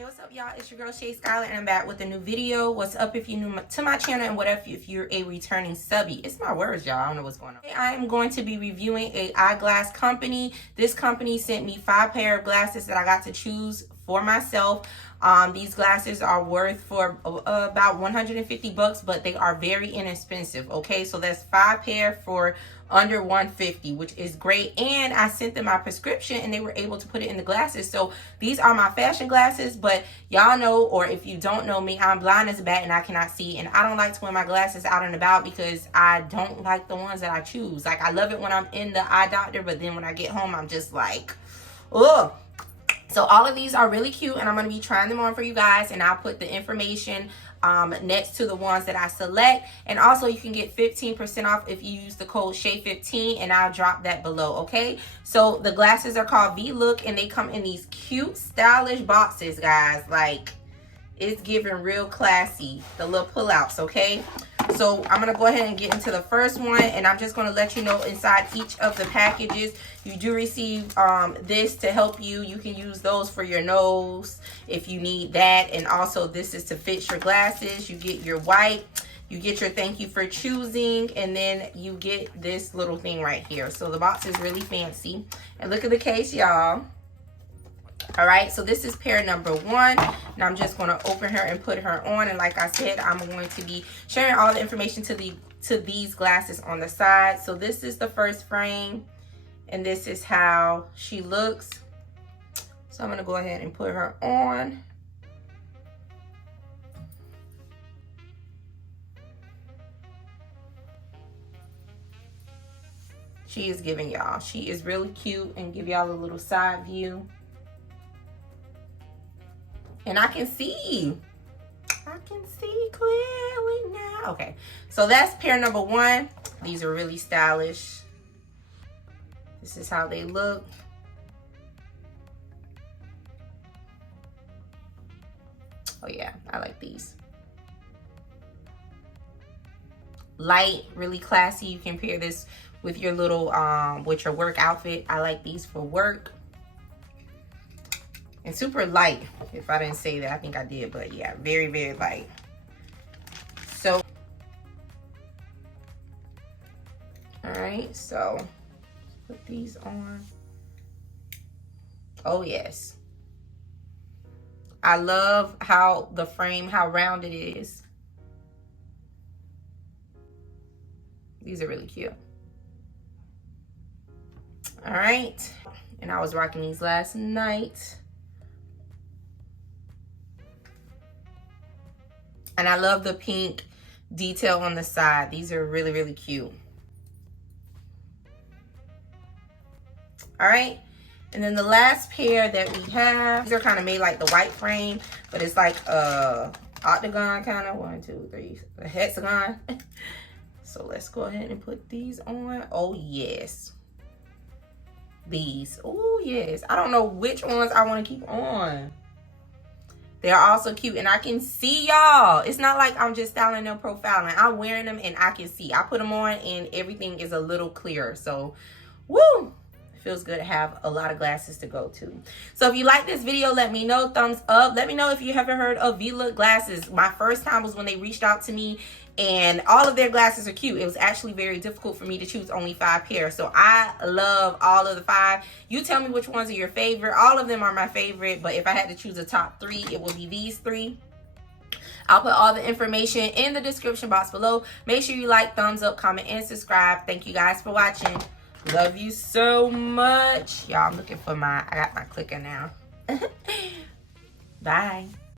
Hey, what's up, y'all? It's your girl ShaySkyler, and I'm back with a new video. What's up if you're new to my channel, and what up if you're a returning subby? It's my words, y'all. I don't know what's going on. Today, I am going to be reviewing a eyeglass company. This company sent me 5 pair of glasses that I got to choose for myself. These glasses are worth for about 150 bucks, but they are very inexpensive. Okay, so that's 5 pair for under 150, which is great. And I sent them my prescription and they were able to put it in the glasses. So these are my fashion glasses, but y'all know, or if you don't know me, I'm blind as a bat and I cannot see, and I don't like to wear my glasses out and about because I don't like the ones that I choose. Like, I love it when I'm in the eye doctor, but then when I get home, I'm just like, ugh. So all of these are really cute, and I'm going to be trying them on for you guys, and I'll put the information next to the ones that I select. And also, you can get 15% off if you use the code SHAY15, and I'll drop that below, okay? So the glasses are called Vlook, and they come in these cute, stylish boxes, guys. Like, it's giving real classy, the little pullouts, okay? So I'm going to go ahead and get into the first one, and I'm just going to let you know inside each of the packages, you do receive this to help you. You can use those for your nose if you need that. And also, this is to fit your glasses. You get your white, you get your thank you for choosing, and then you get this little thing right here. So the box is really fancy. And look at the case, y'all. All right, so this is pair number 1, and I'm just going to open her and put her on. And like I said, I'm going to be sharing all the information to these glasses on the side. So this is the first frame, and this is how she looks. So I'm going to go ahead and put her on. She is giving y'all. She is really cute, and give y'all a little side view. And I can see clearly now. Okay, so that's pair number 1. These are really stylish. This is how they look. Oh yeah, I like these. Light, really classy. You can pair this with your little with your work outfit. I like these for work. And super light. If I didn't say that, I think I did, but yeah, very, very light. So, all right, so put these on. Oh yes, I love how the frame, how round it is. These are really cute. All right, and I was rocking these last night. And I love the pink detail on the side. These are really, really cute. All right. And then the last pair that we have, these are kind of made like the white frame, but it's like a octagon kind of. 1, 2, 3, a hexagon. So let's go ahead and put these on. Oh, yes. These. Oh, yes. I don't know which ones I want to keep on. They're also cute, and I can see y'all. It's not like I'm just styling them, profiling. I'm wearing them, and I can see. I put them on, and everything is a little clearer. So, woo! It feels good to have a lot of glasses to go to. So, if you like this video, let me know. Thumbs up. Let me know if you haven't heard of Vlookglasses. My first time was when they reached out to me, and all of their glasses are cute. It was actually very difficult for me to choose only 5 pairs. So I love all of the 5. You tell me which ones are your favorite. All of them are my favorite, but if I had to choose a top 3, it would be these 3. I'll put all the information in the description box below. Make sure you like, thumbs up, comment, and subscribe. Thank you guys for watching. Love you so much. Y'all, I'm looking for I got my clicker now. Bye.